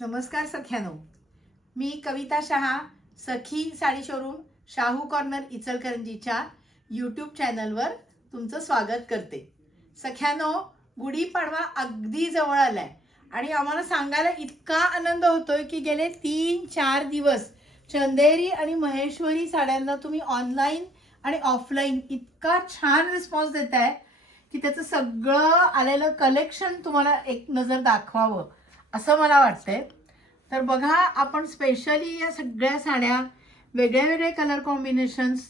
नमस्कार सख्यानो, मी कविता शहा, सखी साडी शोरूम शाहू कॉर्नर इचलकरंजीच्या यूट्यूब चॅनलवर तुमचं स्वागत करते. सख्यानो, गुढीपाडवा अगदी जवळ आलाय आणि आम्हाला सांगायला इतका आनंद होतोय की गेले 3-4 दिवस चंदेरी आणि महेश्वरी साड्यांना तुम्ही ऑनलाईन आणि ऑफलाईन इतका छान रिस्पॉन्स देताय की त्याचं सगळं आलेलं कलेक्शन तुम्हाला एक नजर दाखवावं असं मला वाटतंय. तर बघा, आपण स्पेशली या सगळ्या साड्या वेगळे वेगळे कलर कॉम्बिनेशन्स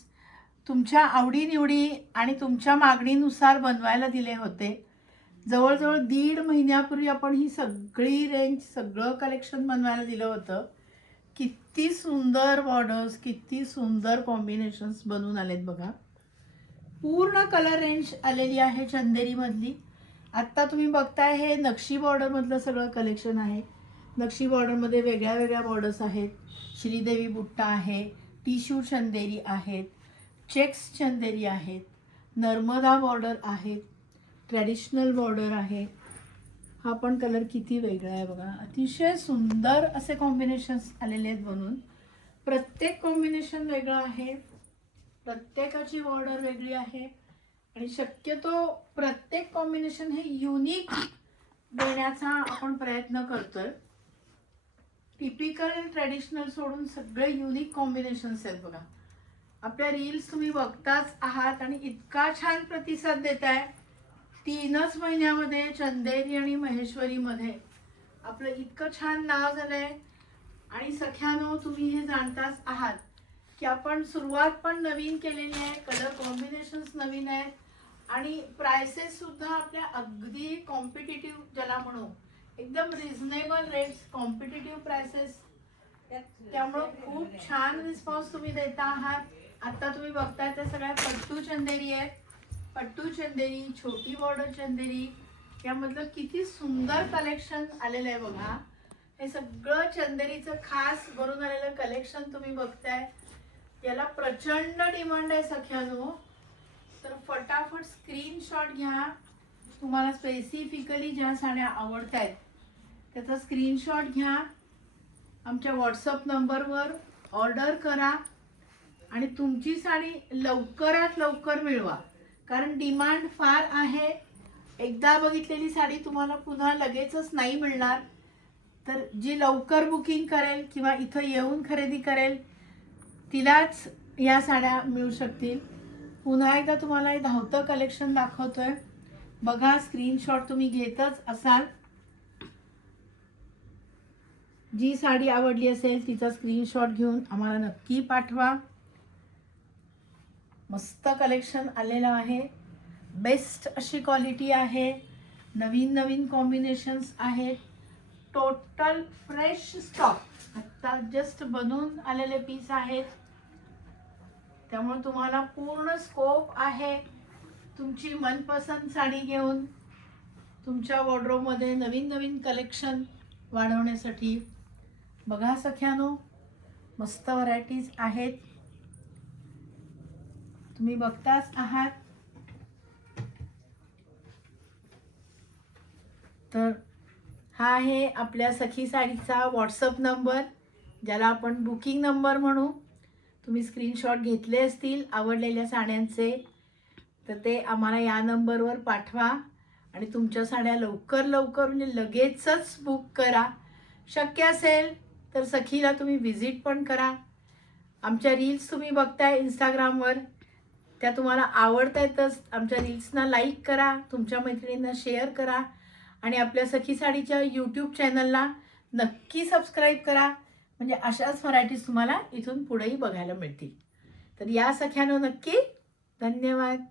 तुमच्या आवडीनिवडी आणि तुमच्या मागणीनुसार बनवायला दिले होते. जवळजवळ 1.5 महिन्यापूर्वी आपण ही सगळी रेंज सगळं कलेक्शन बनवायला दिलं होतं. किती सुंदर बॉर्डर्स, किती सुंदर कॉम्बिनेशन्स बनवून आलेत बघा. पूर्ण कलर रेंज आलेली आहे चंदेरीमधली. आत्ता तुम्ही बघताय हे नक्षी बॉर्डरमधलं सगळं कलेक्शन आहे. नक्षी बॉर्डरमध्ये वेगळ्या वेगळ्या बॉर्डर्स आहेत. श्रीदेवी बुट्टा आहे, टिश्यू चंदेरी आहेत, चेक्स चंदेरी आहेत, नर्मदा बॉर्डर आहेत, ट्रॅडिशनल बॉर्डर आहे. हा पण कलर किती वेगळा आहे बघा. अतिशय सुंदर असे कॉम्बिनेशन्स आलेले आहेत बनून. प्रत्येक कॉम्बिनेशन वेगळं आहे, प्रत्येकाची बॉर्डर वेगळी आहे आणि शक्यतो प्रत्येक कॉम्बिनेशन हे युनिक देण्याचा आपण प्रयत्न करतोय. टिपिकल ट्रेडिशनल सोडून सगळे युनिक कॉम्बिनेशन्स आहेत बघा. आपल्या रील्स तुम्ही बघताच आहात आणि इतका छान प्रतिसाद देताय. 3च महिन्यामध्ये चंदेरी आणि महेश्वरीमध्ये आपलं इतकं छान नाव झालंय. आणि सख्यानो, तुम्ही हे जाणताच आहात की आपण सुरुवात पण नवीन केलेली आहे, कलर कॉम्बिनेशन्स नवीन आहेत आणि प्राइसेस सुद्धा आपल्या अगदी कॉम्पिटिटिव्ह, ज्याला म्हणू एकदम रिझनेबल रेट्स, कॉम्पिटिटिव्ह प्राइसेस. त्यामुळं खूप छान रिस्पॉन्स तुम्ही देता आहात. आता तुम्ही बघताय त्या सगळ्या पट्टू चंदेरी आहेत. पट्टू चंदेरी, छोटी बॉर्डर चंदेरी, यामधलं किती सुंदर कलेक्शन आलेलं आहे बघा. हे सगळं चंदेरीचं खास बनून आलेलं कलेक्शन तुम्ही बघताय. याला प्रचंड डिमांड आहे सख्यानो. तर फटाफट स्क्रीनशॉट घ्या. तुम्हाला स्पेसिफिकली ज्या साड्या आवडत आहेत त्याचा स्क्रीनशॉट घ्या, आमच्या व्हॉट्सअप नंबरवर ऑर्डर करा आणि तुमची साडी लवकरात लवकर मिळवा. कारण डिमांड फार आहे. एकदा बघितलेली साडी तुम्हाला पुन्हा लगेचच नाही मिळणार. तर जी लवकर बुकिंग करेल किंवा इथं येऊन खरेदी करेल तिलाच या साड्या मिळू शकतील. पुन्हा एकदा तुम्हाला हे धावतं कलेक्शन दाखवतोय बघा. स्क्रीनशॉट तुम्ही घेतच असाल. जी साडी आवडली असेल तिचा स्क्रीनशॉट घेऊन आम्हाला नक्की पाठवा. मस्त कलेक्शन आलेलं आहे. बेस्ट अशी क्वालिटी आहे. नवीन नवीन कॉम्बिनेशन्स आहेत. टोटल फ्रेश स्टॉक, आत्ता जस्ट बनून आलेले पीस आहेत. त्यामुळे तुम्हाला पूर्ण स्कोप आहे तुमची मनपसंत साडी घेऊन तुमच्या वॉर्डरोबमध्ये नवीन नवीन कलेक्शन वाढवण्यासाठी. बघा सख्यानो, मस्त व्हरायटीज आहेत, तुम्ही बघताच आहात. तर हा आहे आपल्या सखी साडीचा व्हॉट्सअप नंबर, ज्याला आपण बुकिंग नंबर म्हणू. तुम्ही स्क्रीनशॉट घेतले असतील आवडलेल्या साड्यांचे तर ते आम्हाला या नंबरवर पाठवा आणि तुमच्या साड्या लवकर लवकर म्हणजे लगेचच बुक करा. शक्य असेल तर सखीला तुम्ही व्हिजिट पण करा. आमच्या रील्स तुम्ही बघताय इंस्टाग्रामवर, त्या तुम्हाला आवडतायतच. आमच्या रील्सना लाईक करा, तुमच्या मैत्रिणींना शेअर करा आणि आपल्या सखी साडीच्या यूट्यूब चॅनलला नक्की सबस्क्राईब करा. म्हणजे अशाच व्हरायटीज तुम्हाला इथून पुढेही बघायला मिळतील. तर या सख्यानो नक्की. धन्यवाद.